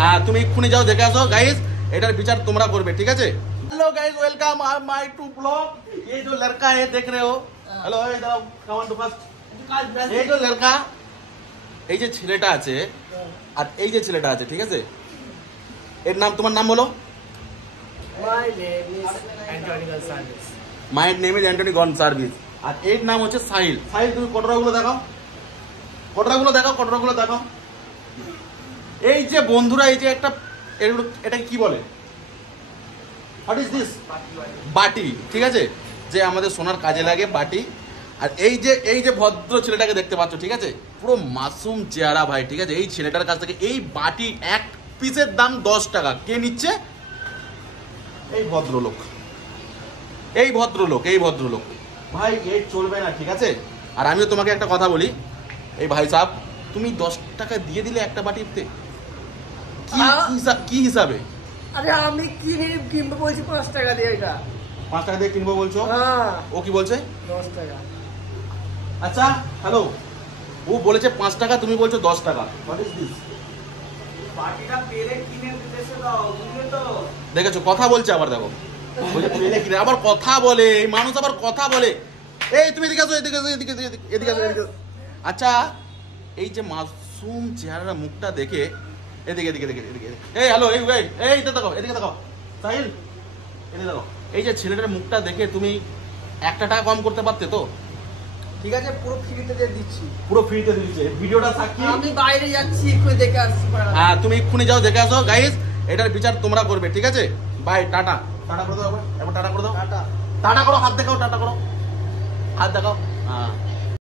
হ্যাঁ তুমি এক্ষুনি যাও দেখে আসো গাইস, এটার বিচার তোমরা করবে, ঠিক আছে? Hello guys, welcome my to blog. ये जो लड़का है देख रहे हो, हेलो इधर कम ऑन टू फर्स्ट। ये जो लड़का, এই যে ছেলেটা আছে আর এই যে ছেলেটা আছে, ঠিক আছে? এর নাম, তোমার নাম বলো। My name is Anthony Gonsalves. My name is Anthony Gonsalves. আর এর নাম হচ্ছে সাহিল। সাহিল, তুমি কটরাগুলো দেখাও, কটরাগুলো দেখাও, কটরাগুলো দেখাও। এই যে বন্ধুরা, এই যে একটা, এটা কি বলে? What is this? বাটি, ঠিক আছে? যে আমাদের সোনার কাজে লাগে বাটি। আর এই যে ভদ্র ছেলেটাকে দেখতে পাচ্ছ, ঠিক আছে? পুরো মাসুম চেহারা ভাই, ঠিক আছে? এই ছেলেটার কাছ থেকে এই বাটি এক পিসের দাম 10 টাকা। কে নিচ্ছে? এই ভদ্রলোক, এই ভদ্রলোক, এই ভদ্রলোক ভাই। এই চলবে না, ঠিক আছে? আর আমিও তোমাকে একটা কথা বলি, এই ভাই সাহেব, তুমি 10 টাকা দিয়ে দিলে একটা বাটিতে, কি হিসাবে? আরে আমি কিনবো বলছি 5 টাকা দিয়ে। এটা 5 টাকা দিয়ে কিনবো বলছো? হ্যাঁ। ও কি বলছে? 10 টাকা। আচ্ছা হ্যালো, ও বলেছে 5 টাকা, তুমি বলছো 10 টাকা। What is this? বাটিটা পেলে কিনে দিতেছে দাও, বুঝলে তো? দেখেছো, কথা বলছে আবার, দেখো বলছে পেলে কিনে, আবার কথা বলে। এই মানুষ আবার কথা বলে। এই তুমি এদিকে আসো, এদিকে আসো, এদিকে আসো, এদিকে আসো, এদিকে আসো। আচ্ছা, এই যে মাসুম চেহারা মুখটা দেখে, এদিকে এদিকে এদিকে এদিকে, এই হ্যালো, এই এইটা দেখো, এদিকে দেখো সাহিল, এদিকে দেখো। এই যে ছেলেটার মুখটা দেখে তুমি 1 টাকা কম করতে পারতে তো? ঠিক আছে, পুরো ফ্রিতে দিয়ে দিচ্ছি। পুরো ফ্রিতে দিচ্ছে, ভিডিওটা সাক্ষী। আমি বাইরে যাচ্ছি, এক্ষুনি দেখে আসছি। হ্যাঁ তুমি এক্ষুনি যাও দেখে আসো গাইস, এটার বিচার তোমরা করবে, ঠিক আছে? By, tata. টাটা করে দাও, এবার টাটা করে দাও, টাটা। টাটা করো, হাত দেখাও, টাটা করো, হাত দেখাও। হ্যাঁ।